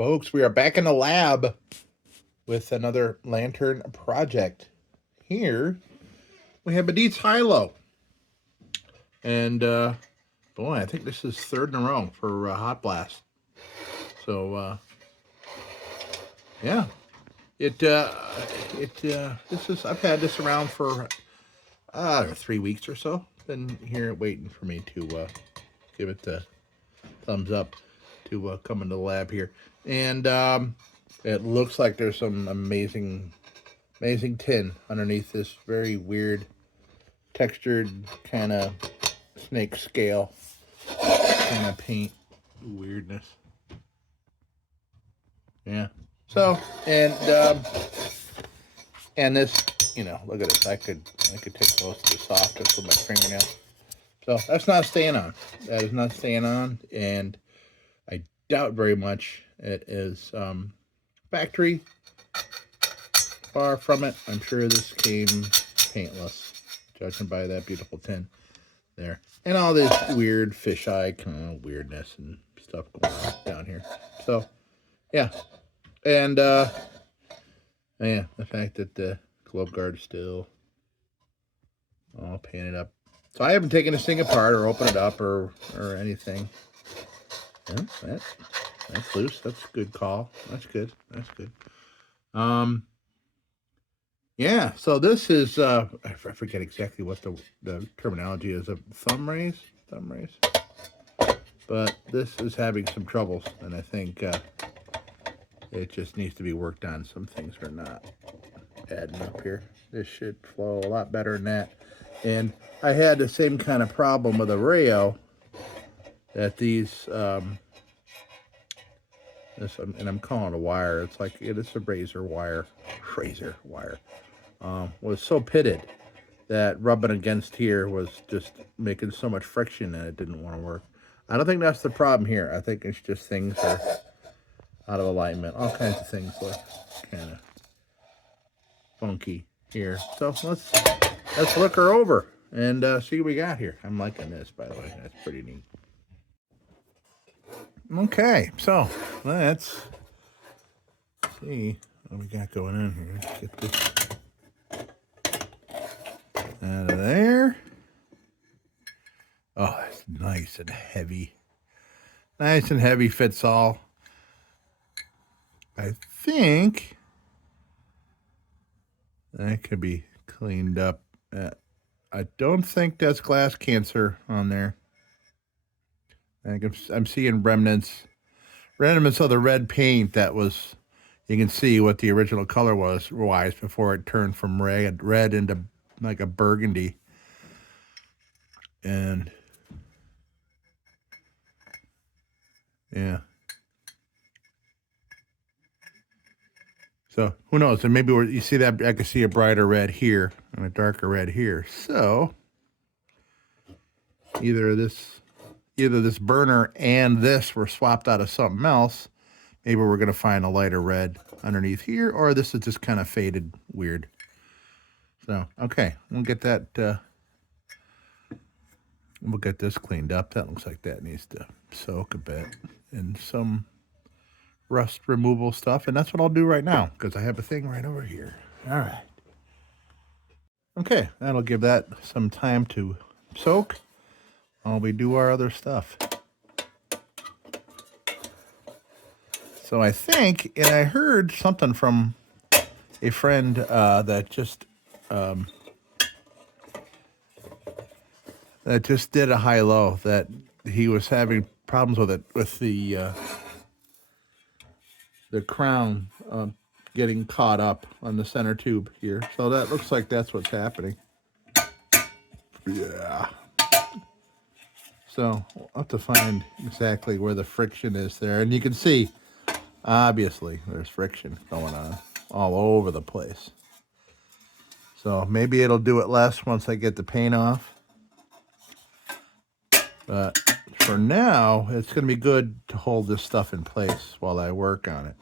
Folks, we are back in the lab with another lantern project. Here we have a Dietz high-low. And boy, I think this is third in a row for Hot Blast. So yeah, I've had this around for 3 weeks or so. Been here waiting for me to give it the thumbs up to come into the lab here. And it looks like there's some amazing tin underneath this very weird textured kind of snake scale kind of paint weirdness. Yeah. So, and this, look at this. I could take most of this off just with my fingernail. So that's not staying on. That is not staying on, and I doubt very much it is factory. Far from it. I'm sure this came paintless, judging by that beautiful tin there. And all this weird fisheye kind of weirdness and stuff going on down here. So, yeah. And, yeah, the fact that the glove guard is still all painted up. So I haven't taken this thing apart or opened it up or anything. Yeah, that's loose. That's a good call. That's good. That's good. Yeah, so this is, I forget exactly what the terminology is, a thumb raise, but this is having some troubles, and I think it just needs to be worked on. Some things are not adding up here. This should flow a lot better than that, and I had the same kind of problem with a Rayo, that these, and I'm calling it a wire, it's like, it's a razor wire, was so pitted that rubbing against here was just making so much friction that it didn't want to work. I don't think that's the problem here. I think it's just things are out of alignment. All kinds of things look kind of funky here. So let's look her over and see what we got here. I'm liking this, by the way. That's pretty neat. Okay, so let's see what we got going on here. Let's get this out of there. Oh, that's nice and heavy. Nice and heavy, fits all. I think that could be cleaned up. I don't think that's glass cancer on there. I'm seeing remnants of the red paint that was, you can see what the original color was before it turned from red into like a burgundy. And yeah. So who knows? And maybe you see that, I can see a brighter red here and a darker red here. So either this burner and this were swapped out of something else. Maybe we're going to find a lighter red underneath here, or this is just kind of faded weird. So, okay, we'll get that, we'll get this cleaned up. That looks like that needs to soak a bit in some rust removal stuff, and that's what I'll do right now, because I have a thing right over here. All right. Okay, that'll give that some time to soak while we do our other stuff. So I think, and I heard something from a friend that just did a high-low, that he was having problems with it, with the crown getting caught up on the center tube here. So that looks like that's what's happening. Yeah. So I'll have to find exactly where the friction is there. And you can see, obviously, there's friction going on all over the place. So maybe it'll do it less once I get the paint off. But for now, it's going to be good to hold this stuff in place while I work on it.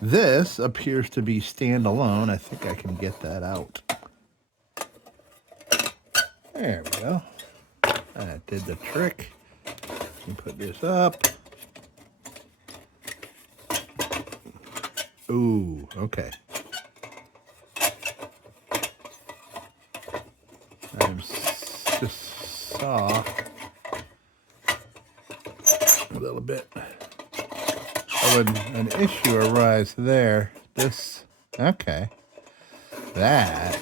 This appears to be standalone. I think I can get that out. There we go. That did the trick. You put this up. Ooh, okay. I'm just saw a little bit of an issue arise there. This, okay. That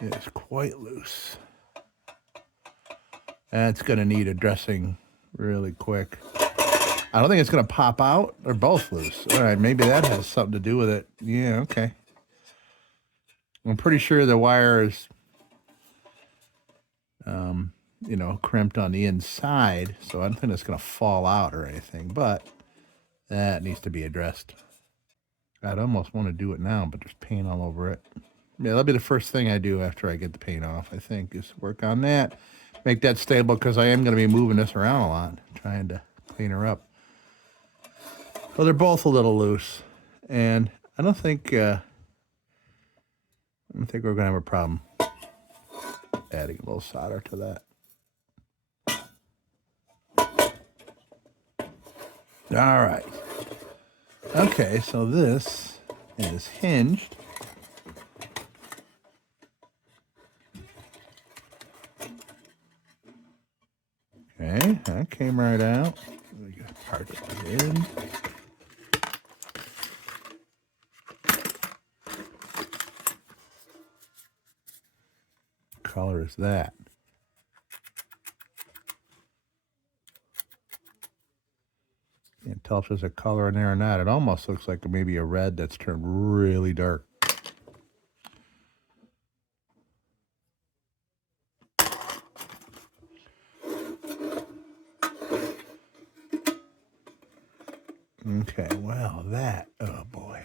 is quite loose. That's going to need addressing really quick. I don't think it's going to pop out. They're both loose. All right, maybe that has something to do with it. Yeah, okay. I'm pretty sure the wire is, you know, crimped on the inside, so I don't think it's going to fall out or anything, but that needs to be addressed. I'd almost want to do it now, but there's paint all over it. Yeah, that'll be the first thing I do after I get the paint off, I think, is work on that. Make that stable, because I am going to be moving this around a lot, trying to clean her up. Well, they're both a little loose, and I don't think we're going to have a problem adding a little solder to that. All right. Okay, so this is hinged. Okay, that came right out. We got part of it in. What color is that? Can't tell if there's a color in there or not. It almost looks like maybe a red that's turned really dark. Okay, well, that, oh boy.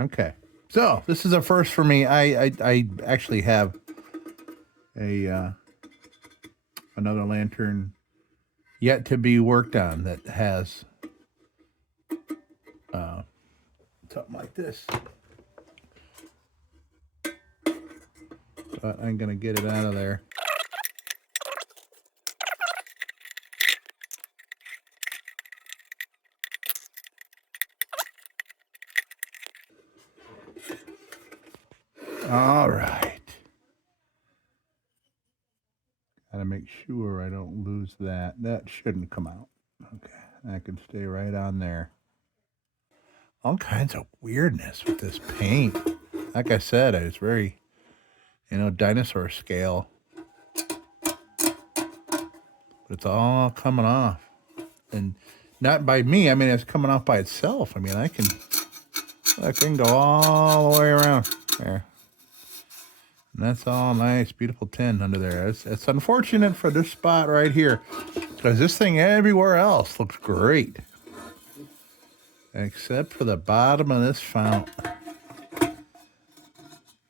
Okay, so this is a first for me. I actually have a another lantern yet to be worked on that has something like this. But I'm gonna get it out of there. All right. Gotta make sure I don't lose that. That shouldn't come out. Okay, that can stay right on there. All kinds of weirdness with this paint. Like I said, it's very, you know, dinosaur scale. But it's all coming off. And not by me, I mean, it's coming off by itself. I mean, I can go all the way around there. And that's all nice, beautiful tin under there. It's unfortunate for this spot right here, because this thing everywhere else looks great. Except for the bottom of this fount.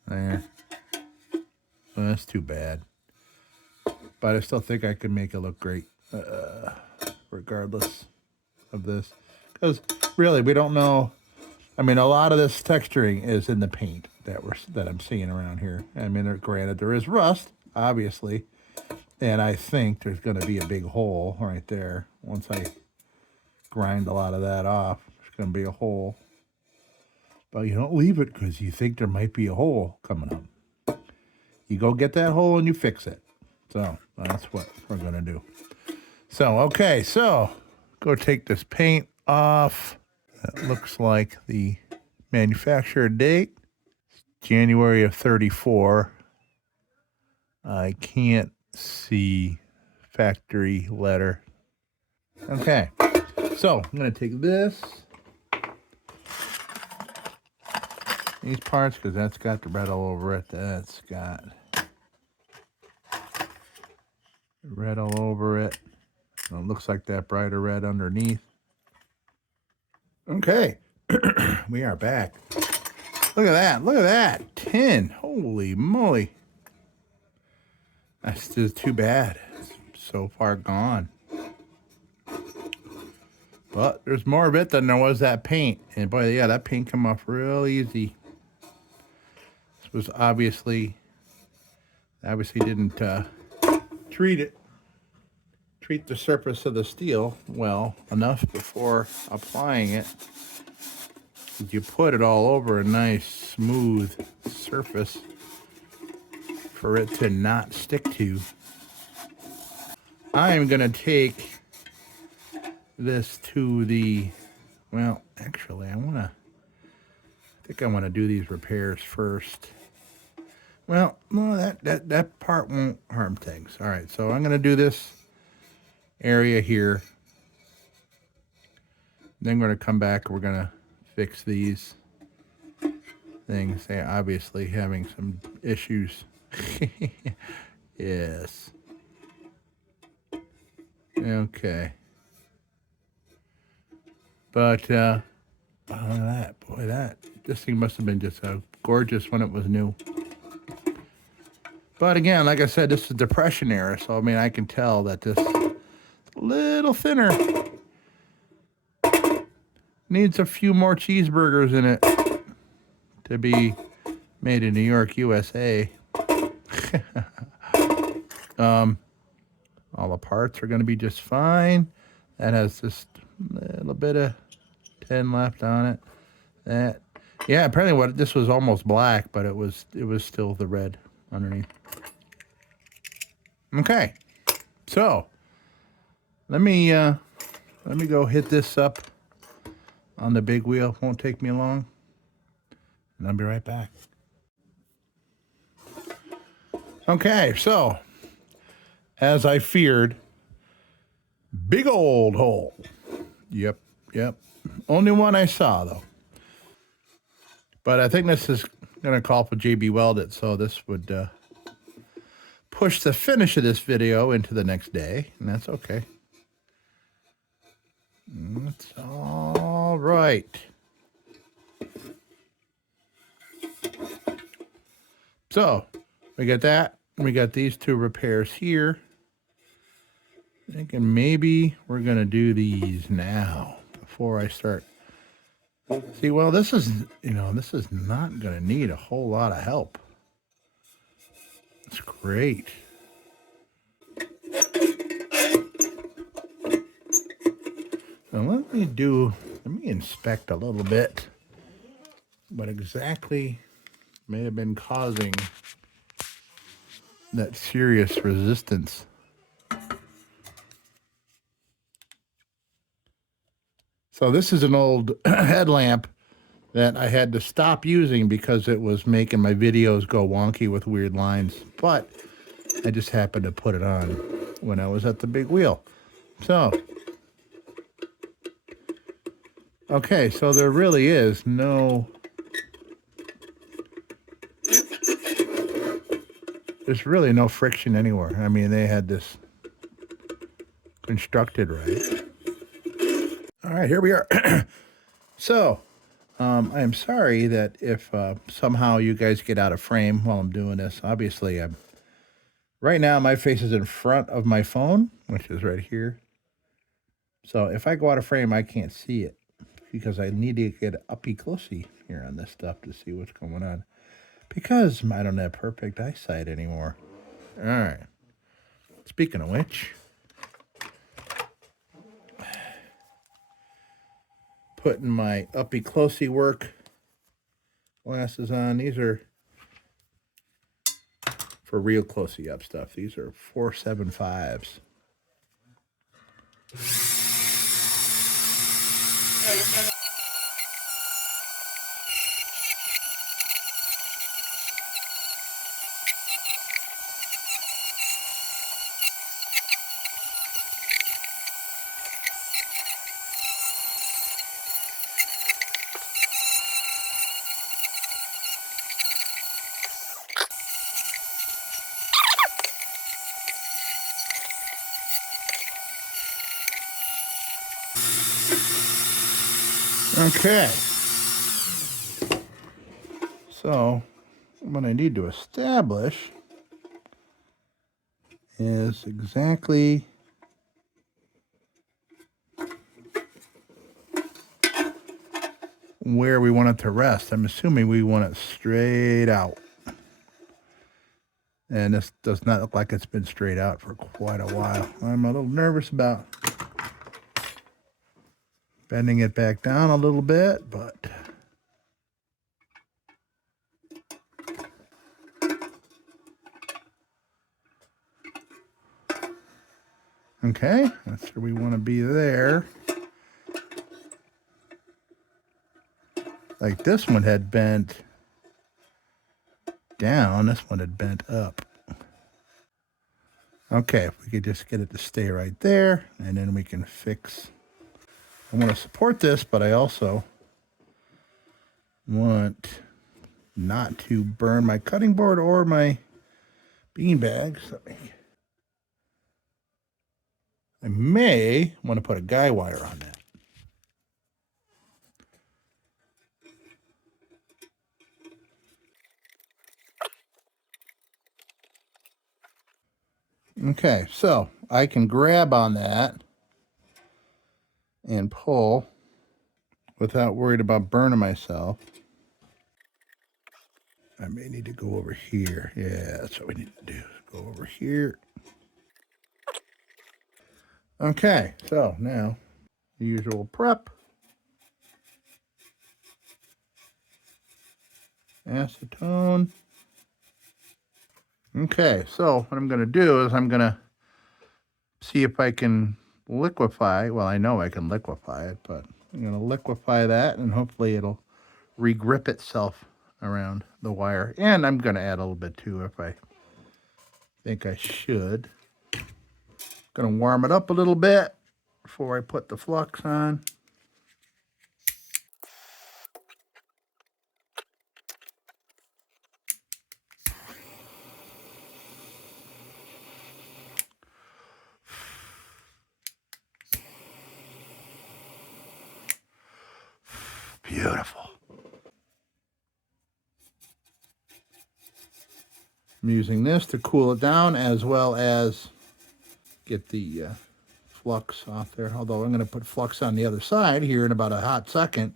There. Well, that's too bad. But I still think I can make it look great, regardless of this. Because really, we don't know. I mean, a lot of this texturing is in the paint that I'm seeing around here. I mean, granted, there is rust, obviously, and I think there's going to be a big hole right there. Once I grind a lot of that off, there's going to be a hole. But you don't leave it because you think there might be a hole coming up. You go get that hole and you fix it. So that's what we're going to do. So, okay, so go take this paint off. That looks like the manufacturer date, January of 34. I can't see factory letter. Okay, so I'm going to take these parts, because that's got the red all over it. That's got red all over it. So it looks like that brighter red underneath. Okay, we are back. Look at that. Look at that. Tin. Holy moly. That's just too bad. It's so far gone. But there's more of it than there was that paint. And boy, yeah, that paint came off real easy. This was obviously didn't treat it. treat the surface of the steel well enough before applying it. You put it all over a nice smooth surface for it to not stick to. I'm gonna take this to the, well, actually I think I wanna do these repairs first. Well, no, that part won't harm things. All right, so I'm gonna do this area here. Then we're gonna come back, we're gonna fix these things. They're obviously having some issues. Yes. Okay. But, look at that. Boy, this thing must have been just gorgeous when it was new. But again, like I said, this is Depression era, so I mean, I can tell that this little thinner. Needs a few more cheeseburgers in it to be made in New York, USA. All the parts are going to be just fine. That has just a little bit of tin left on it. That, yeah, apparently this was almost black, but it was still the red underneath. Okay, so let me go hit this up on the big wheel. Won't take me long, and I'll be right back. Okay, so as I feared, big old hole. Yep. Only one I saw though. But I think this is gonna call for JB Weld it, so this would push the finish of this video into the next day, and that's okay. That's all right. So we got that. We got these two repairs here. Thinking maybe we're gonna do these now before I start. See, well, this is not gonna need a whole lot of help. It's great. So let me inspect a little bit what exactly may have been causing that serious resistance. So this is an old headlamp that I had to stop using because it was making my videos go wonky with weird lines. But I just happened to put it on when I was at the big wheel. So, okay, so there really is there's really no friction anywhere. I mean, they had this constructed right. All right, here we are. So, I am sorry that if somehow you guys get out of frame while I'm doing this. Obviously, right now my face is in front of my phone, which is right here. So if I go out of frame, I can't see it because I need to get uppy closey here on this stuff to see what's going on. Because I don't have perfect eyesight anymore. All right. Speaking of which, putting my uppy closey work glasses on. These are for real closey up stuff. These are 475s. Okay. So what I need to establish is exactly where we want it to rest. I'm assuming we want it straight out. And this does not look like it's been straight out for quite a while. I'm a little nervous about bending it back down a little bit, but okay, that's where we want to be there. Like this one had bent down, this one had bent up. Okay, if we could just get it to stay right there, and then we can fix. I want to support this, but I also want not to burn my cutting board or my bean bags. I may want to put a guy wire on that. Okay, so I can grab on that and pull without worried about burning myself. I may need to go over here. Yeah, that's what we need to do. Go over here. Okay, so now the usual prep. Acetone. Okay, so what I'm going to do is I'm going to see if I can liquefy. Well, I know I can liquefy it, but I'm going to liquefy that, and hopefully it'll regrip itself around the wire. And I'm going to add a little bit too if I think I should. Going to warm it up a little bit before I put the flux on. Beautiful. I'm using this to cool it down as well as get the flux off there. Although I'm going to put flux on the other side here in about a hot second.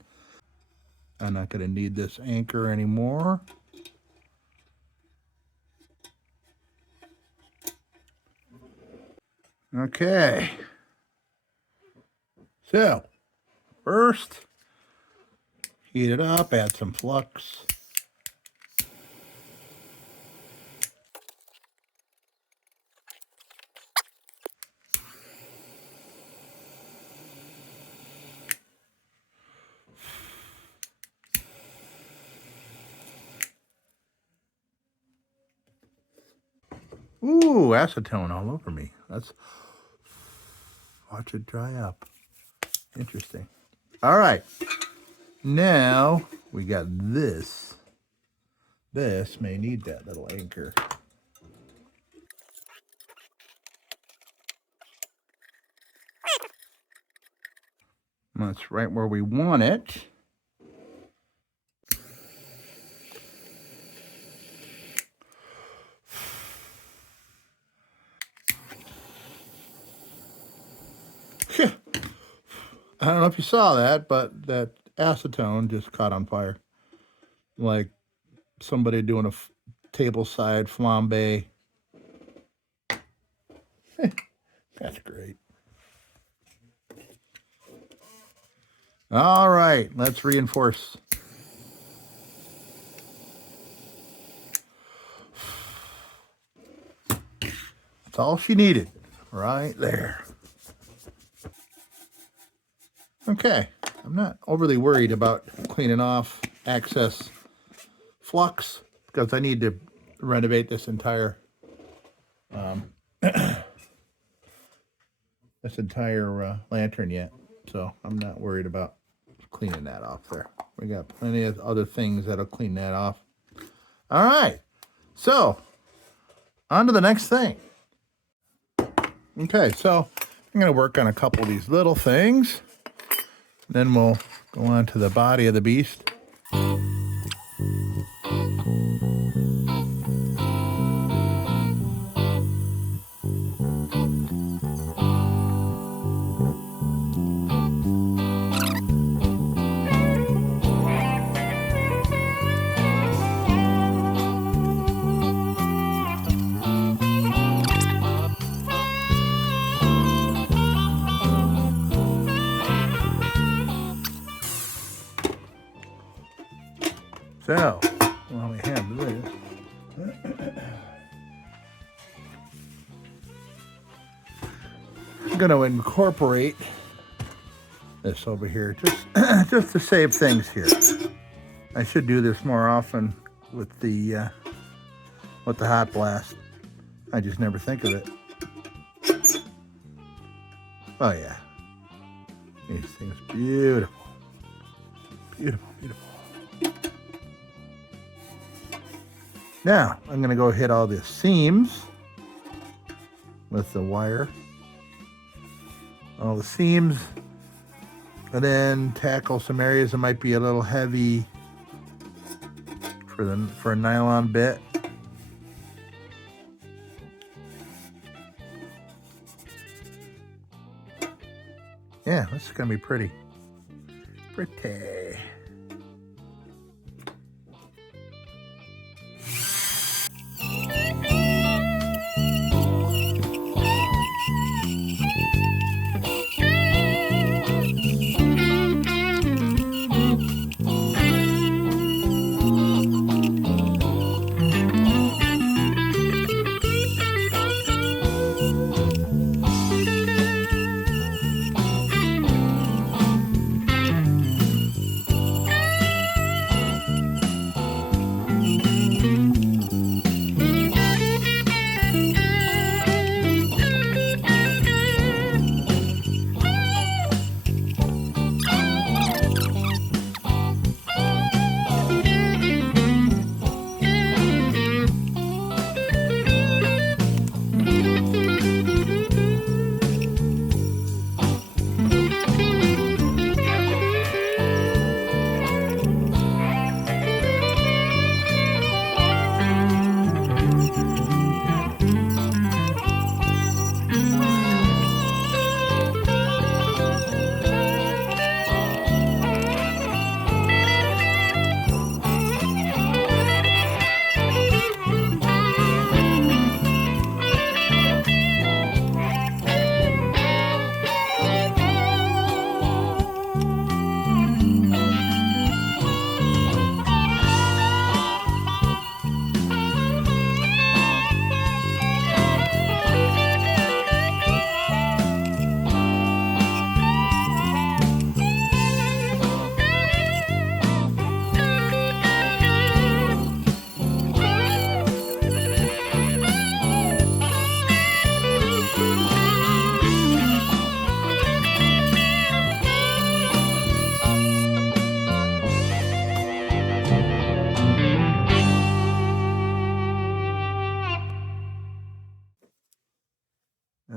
I'm not going to need this anchor anymore. Okay. So, first, heat it up, add some flux. Ooh, acetone all over me. Watch it dry up. Interesting. All right. Now we got this. This may need that little anchor. That's right where we want it. I don't know if you saw that, but that acetone just caught on fire. Like somebody doing a tableside flambe. That's great. All right, let's reinforce. That's all she needed, right there. Okay, I'm not overly worried about cleaning off excess flux because I need to renovate this entire lantern yet, so I'm not worried about cleaning that off there. We got plenty of other things that'll clean that off. All right, so on to the next thing. Okay, so I'm going to work on a couple of these little things. Then we'll go on to the body of the beast. So, while we have this, I'm going to incorporate this over here just to save things here. I should do this more often with the hot blast. I just never think of it. Oh yeah, these things beautiful, beautiful, beautiful. Now I'm going to go hit all the seams with the wire, all the seams, and then tackle some areas that might be a little heavy for a nylon bit. Yeah, this is gonna be pretty. Pretty.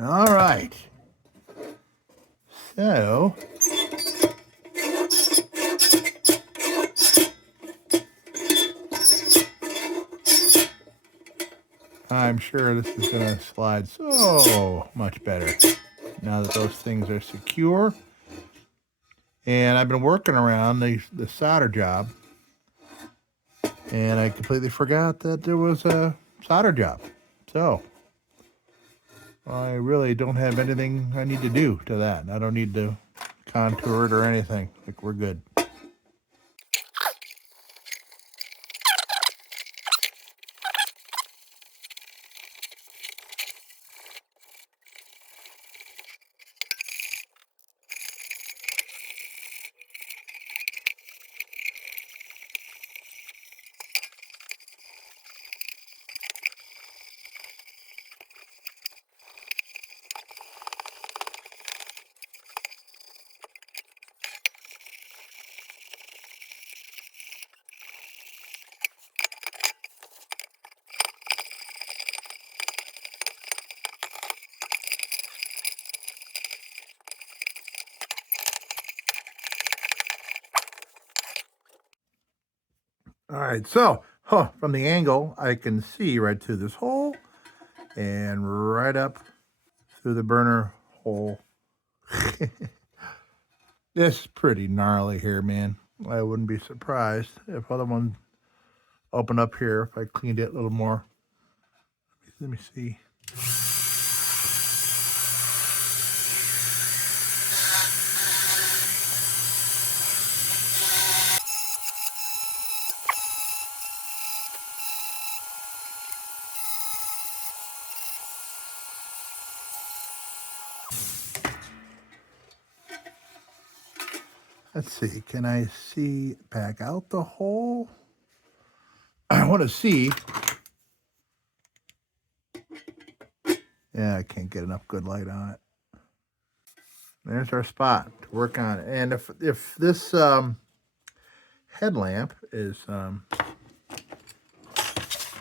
All right. So, I'm sure this is going to slide so much better now that those things are secure. And I've been working around the solder job, and I completely forgot that there was a solder job. So, I really don't have anything I need to do to that. I don't need to contour it or anything. Like, we're good. All right, so from the angle, I can see right through this hole and right up through the burner hole. This is pretty gnarly here, man. I wouldn't be surprised if other ones open up here if I cleaned it a little more. Let me see. Let's see. Can I see back out the hole? I want to see. Yeah, I can't get enough good light on it. There's our spot to work on. And if this headlamp is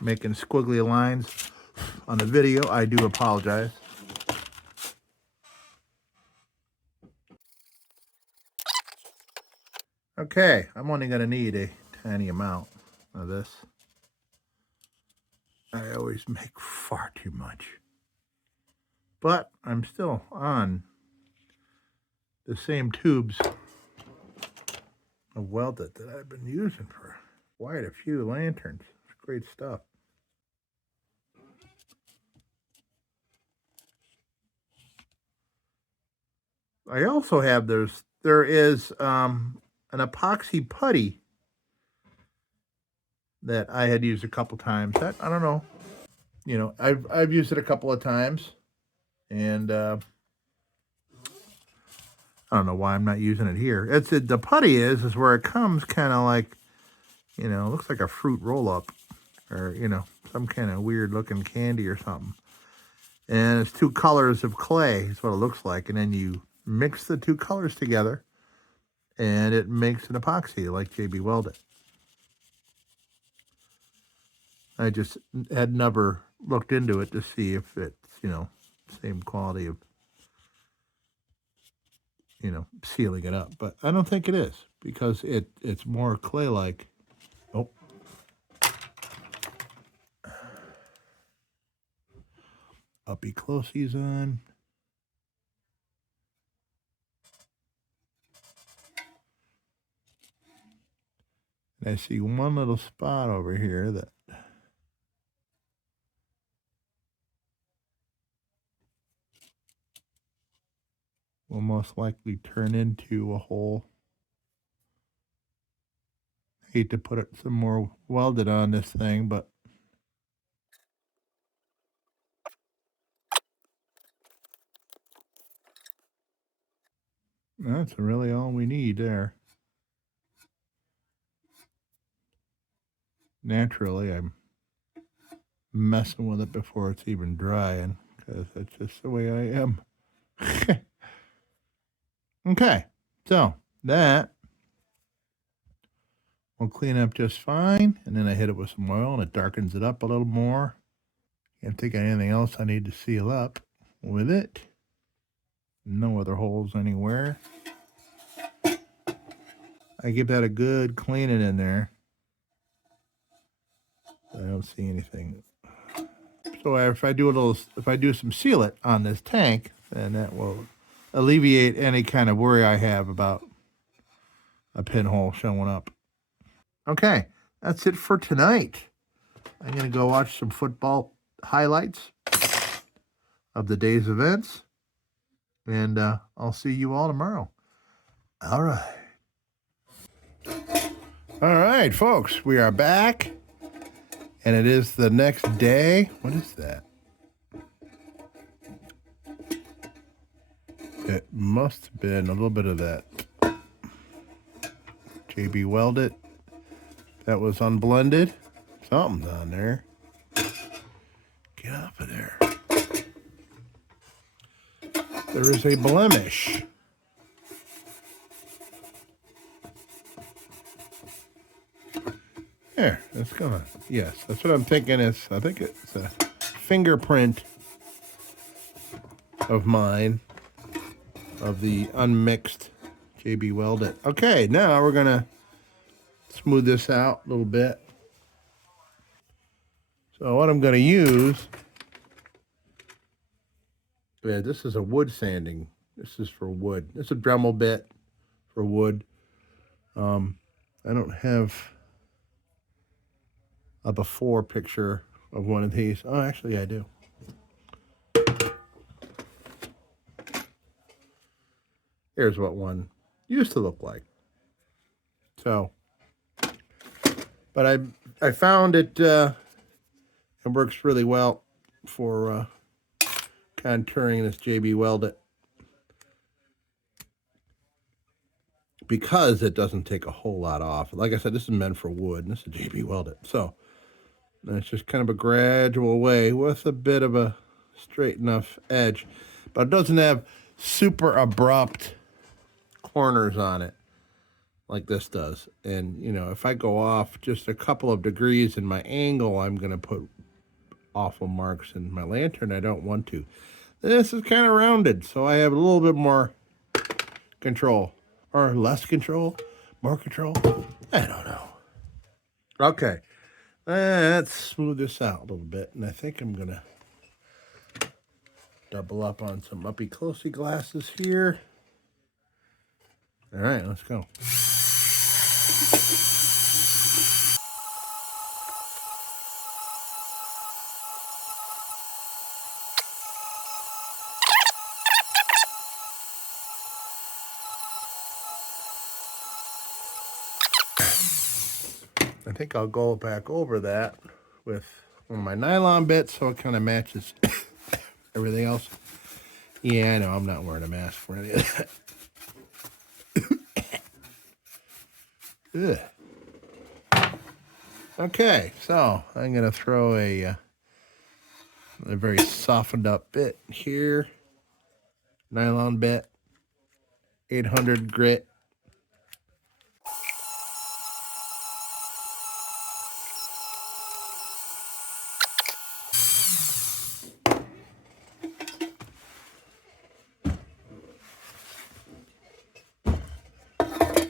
making squiggly lines on the video, I do apologize. Okay, I'm only going to need a tiny amount of this. I always make far too much. But I'm still on the same tubes of welded that I've been using for quite a few lanterns. It's great stuff. I also have there is an epoxy putty that I had used a couple times. That I don't know, I've used it a couple of times, and I don't know why I'm not using it here. The putty is where it comes kind of like, looks like a fruit roll up, or some kind of weird looking candy or something. And it's 2 colors of clay is what it looks like, and then you mix the 2 colors together, and it makes an epoxy like JB Welded. I just had never looked into it to see if it's, same quality of, sealing it up. But I don't think it is, because it's more clay-like. Oh. Uppy closies on. And I see one little spot over here that will most likely turn into a hole. Hate to put some more welded on this thing, but that's really all we need there. Naturally, I'm messing with it before it's even drying, because that's just the way I am. Okay, so that will clean up just fine, and then I hit it with some oil, and it darkens it up a little more. Can't think of anything else I need to seal up with it. No other holes anywhere. I give that a good cleaning in there. I don't see anything. So if I do some seal it on this tank, then that will alleviate any kind of worry I have about a pinhole showing up. Okay, that's it for tonight. I'm going to go watch some football highlights of the day's events, and I'll see you all tomorrow. All right. All right, folks, we are back, and it is the next day. What is that? It must have been a little bit of that JB Welded that was unblended. Something's on there. Get off of there. There is a blemish. There, that's gonna, yes, that's what I'm thinking is, I think it's a fingerprint of mine, of the unmixed JB Welded. Okay, now we're gonna smooth this out a little bit. So what I'm gonna use, this is a wood sanding. This is for wood. It's a Dremel bit for wood. I don't have a before picture of one of these. Oh, actually I do. Here's what one used to look like. So, but I found it works really well for contouring this JB Welded because it doesn't take a whole lot off. Like I said, this is meant for wood, and this is JB welded. So it's just kind of a gradual way with a bit of a straight enough edge, but it doesn't have super abrupt corners on it like this does. And, you know, if I go off just a couple of degrees in my angle, I'm going to put awful marks in my lantern. I don't want to. This is kind of rounded, so I have a little bit more control. Or less control? More control? I don't know. Okay. Let's smooth this out a little bit. And I think I'm going to double up on some uppy-closey glasses here. All right, let's go. I think I'll go back over that with one of my nylon bits so it kind of matches everything else. Yeah, I know, I'm not wearing a mask for any of that. Ugh. Okay, so I'm going to throw a very softened up bit here. Nylon bit. 800 grit.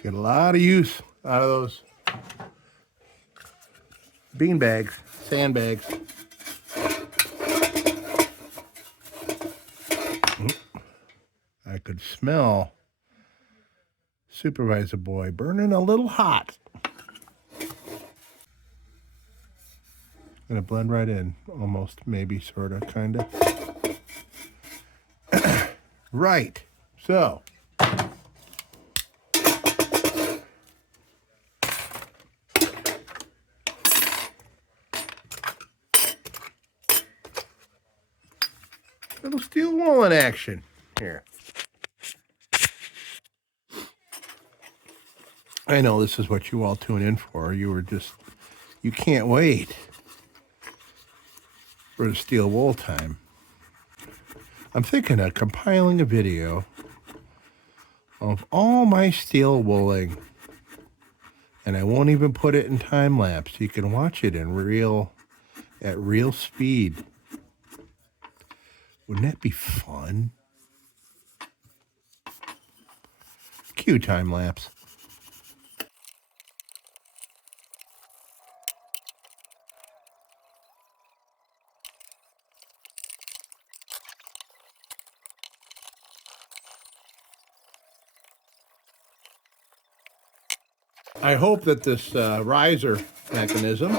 Get a lot of use out of those bean bags, sandbags. I could smell Supervisor Boy burning a little hot. Gonna blend right in, almost, maybe, sort of, kind of. Right, so. Little steel wool in action here. I know this is what you all tune in for. You can't wait for the steel wool time. I'm thinking of compiling a video of all my steel wooling, and I won't even put it in time lapse. You can watch it in at real speed. Wouldn't that be fun? Cue time lapse. I hope that this riser mechanism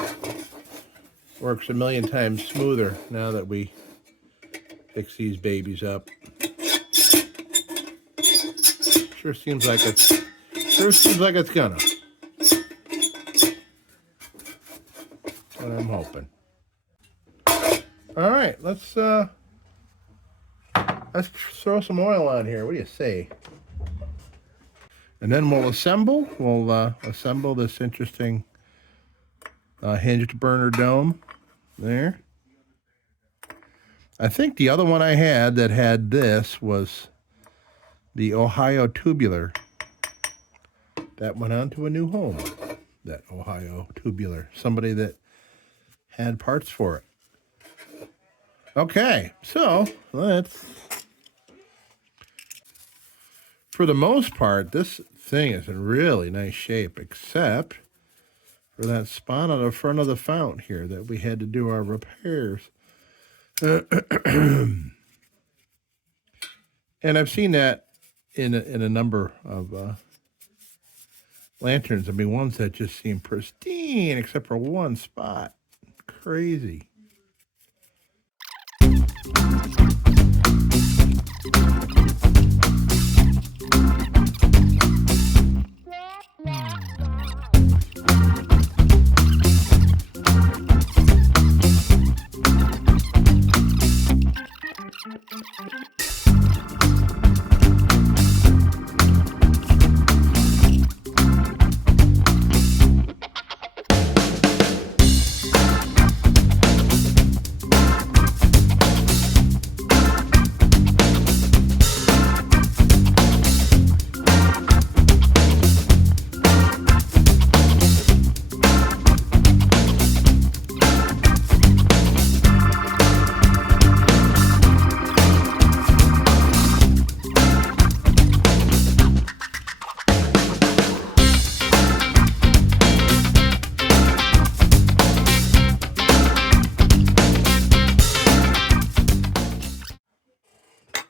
works a million times smoother now that we fix these babies up. Sure seems like it's gonna. That's what I'm hoping. All right, let's throw some oil on here. What do you say? And then we'll assemble. We'll assemble this interesting hinged burner dome there. I think the other one I had that had this was the Ohio tubular. That went on to a new home. That Ohio tubular. Somebody that had parts for it. Okay, so let's... For the most part, this thing is in really nice shape, except for that spot on the front of the fount here that we had to do our repairs. And I've seen that in a number of lanterns. I mean, ones that just seem pristine, except for one spot. Crazy.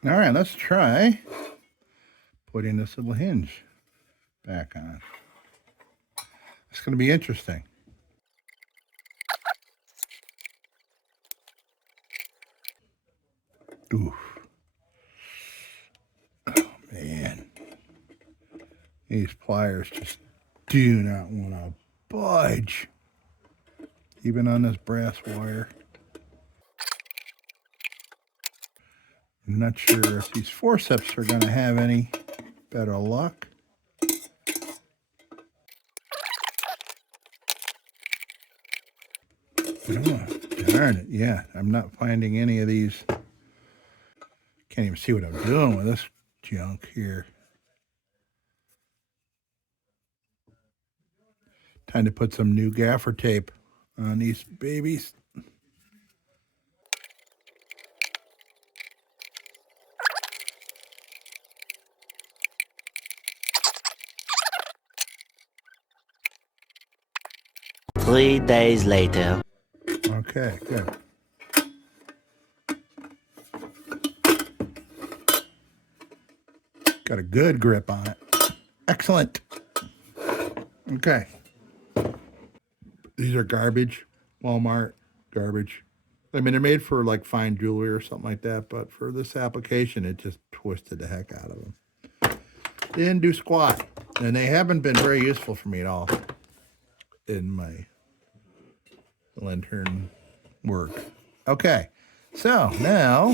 All right, let's try putting this little hinge back on. It's going to be interesting. Oof. Oh, man. These pliers just do not want to budge. Even on this brass wire. I'm not sure if these forceps are going to have any better luck. Oh, darn it. Yeah, I'm not finding any of these. Can't even see what I'm doing with this junk here. Time to put some new gaffer tape on these babies. Three days later. Okay, good. Got a good grip on it. Excellent. Okay. These are garbage. Walmart garbage. I mean, they're made for like fine jewelry or something like that, but for this application, it just twisted the heck out of them. They didn't do squat, and they haven't been very useful for me at all in my lantern work. Okay, so now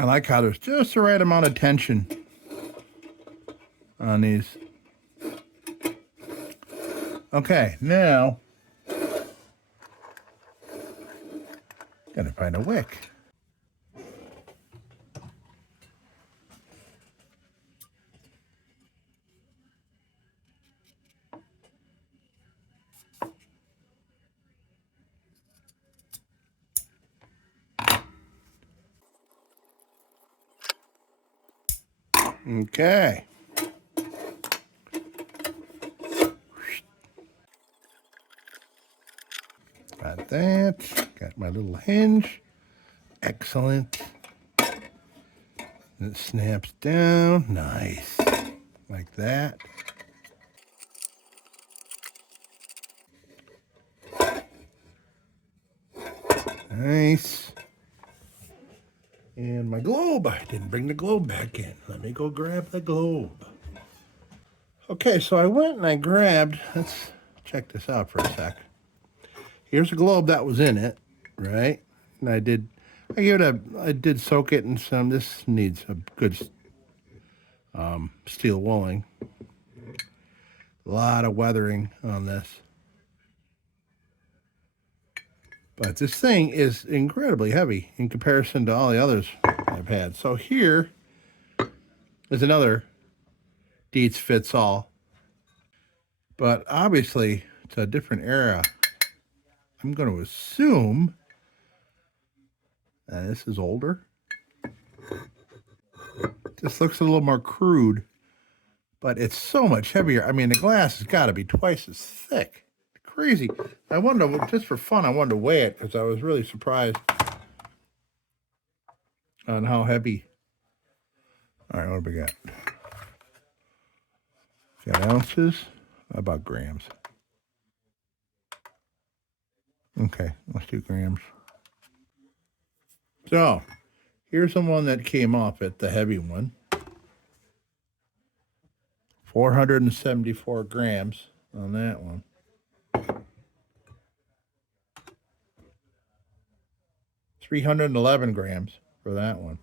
I like how there's just the right amount of tension on these. Okay, now gotta find a wick. Okay. Got that. Got my little hinge. Excellent. It snaps down. Nice. Like that. Nice. And my globe. I didn't bring the globe back in. Let me go grab the globe. Okay, so I went and I grabbed, let's check this out for a sec. Here's a globe that was in it, right? And I did soak it in some, this needs a good steel wooling. A lot of weathering on this. But this thing is incredibly heavy in comparison to all the others I've had. So here is another Dietz fits all. But obviously, it's a different era. I'm going to assume this is older. This looks a little more crude, but it's so much heavier. I mean, the glass has got to be twice as thick. Crazy. I wanted to, just for fun, I wanted to weigh it because I was really surprised on how heavy. All right, what do we got? Got ounces? How about grams? Okay, let's do grams. So, here's the one that came off it, the heavy one. 474 grams on that one. 311 grams for that one.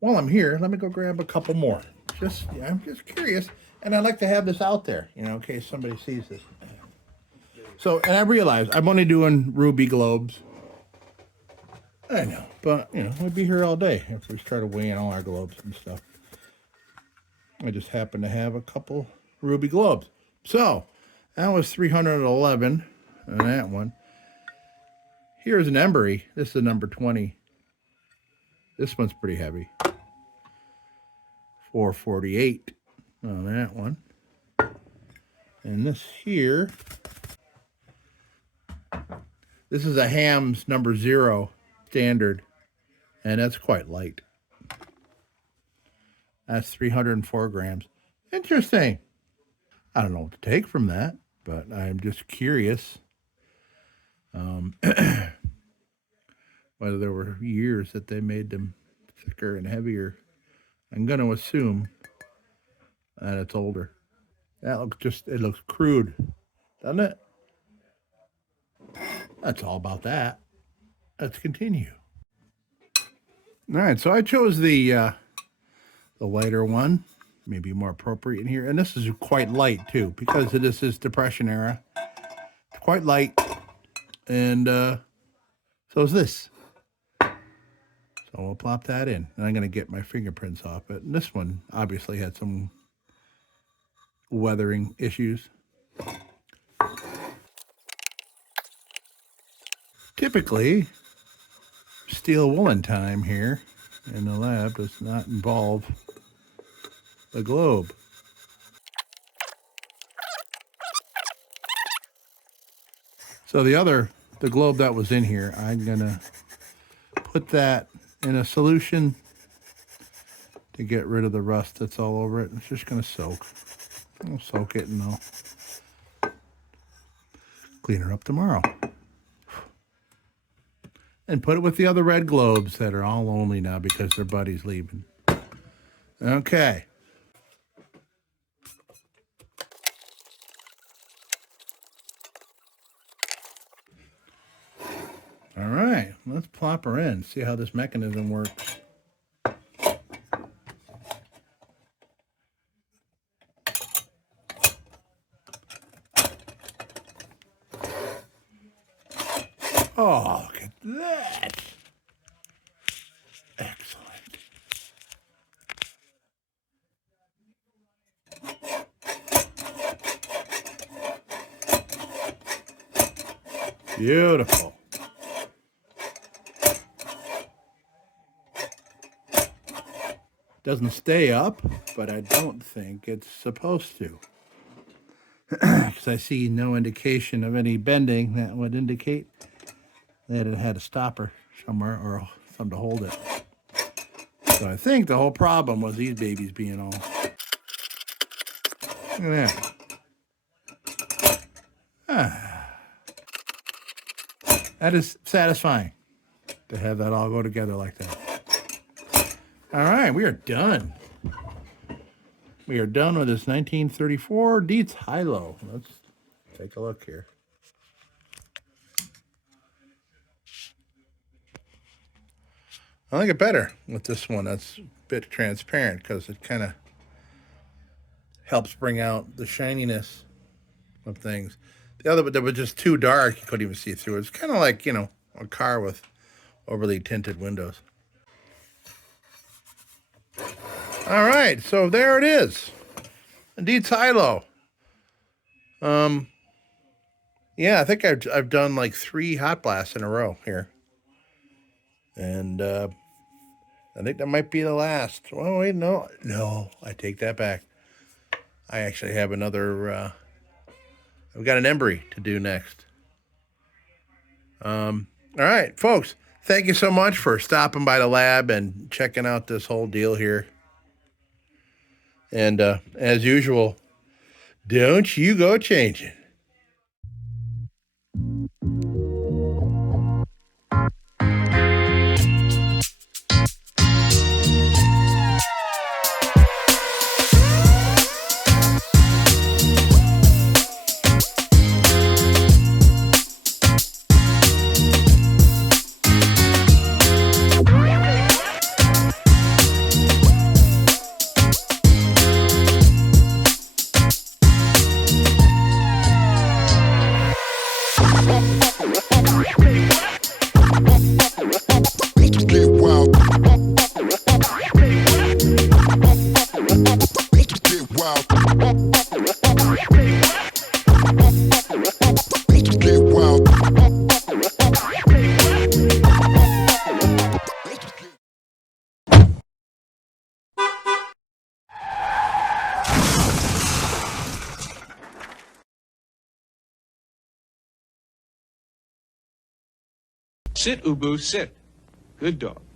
While I'm here, let me go grab a couple more. I'm just curious, and I'd like to have this out there, in case somebody sees this. So, and I realize I'm only doing ruby globes. I know, but you know, we'd be here all day if we started weighing all our globes and stuff. I just happen to have a couple ruby globes. So, that was 311 on that one. Here's an Embry. This is a number 20. This one's pretty heavy. 448 on that one. And this here, this is a Ham's number 0 standard, and that's quite light. That's 304 grams. Interesting. I don't know what to take from that, but I'm just curious whether there were years that they made them thicker and heavier. I'm going to assume that it's older. That looks it looks crude, doesn't it? That's all about that. Let's continue. All right, so I chose the lighter one, maybe more appropriate in here. And this is quite light too, because this is Depression era. It's quite light, and so is this. So we'll plop that in, and I'm going to get my fingerprints off it. And this one obviously had some weathering issues. Typically, steel woolen time here in the lab does not involve the globe. So the globe that was in here, I'm going to put that in a solution to get rid of the rust that's all over it. It's just going to soak. I'll soak it and I'll clean her up tomorrow. And put it with the other red globes that are all lonely now because their buddy's leaving. Okay. All right, let's plop her in, see how this mechanism works. Oh, look at that. Excellent. Beautiful. Doesn't stay up, but I don't think it's supposed to. Because I see no indication of any bending that would indicate that it had a stopper somewhere or something to hold it. So I think the whole problem was these babies being all... Look at that. That is satisfying to have that all go together like that. All right, we are done. We are done with this 1934 Dietz high-low. Let's take a look here. I like it better with this one. That's a bit transparent because it kind of helps bring out the shininess of things. The other, but that was just too dark. You couldn't even see through it. It's kind of like, you know, a car with overly tinted windows. All right, so there it is. Dietz high-low. Yeah, I think I've done like 3 hot blasts in a row here. And I think that might be the last. Oh, wait, no, I take that back. I actually have another, I've got an Embry to do next. All right, folks, thank you so much for stopping by the lab and checking out this whole deal here. And as usual, don't you go changing. wild. Bitches get wild. Sit, Ubu, sit. Good dog.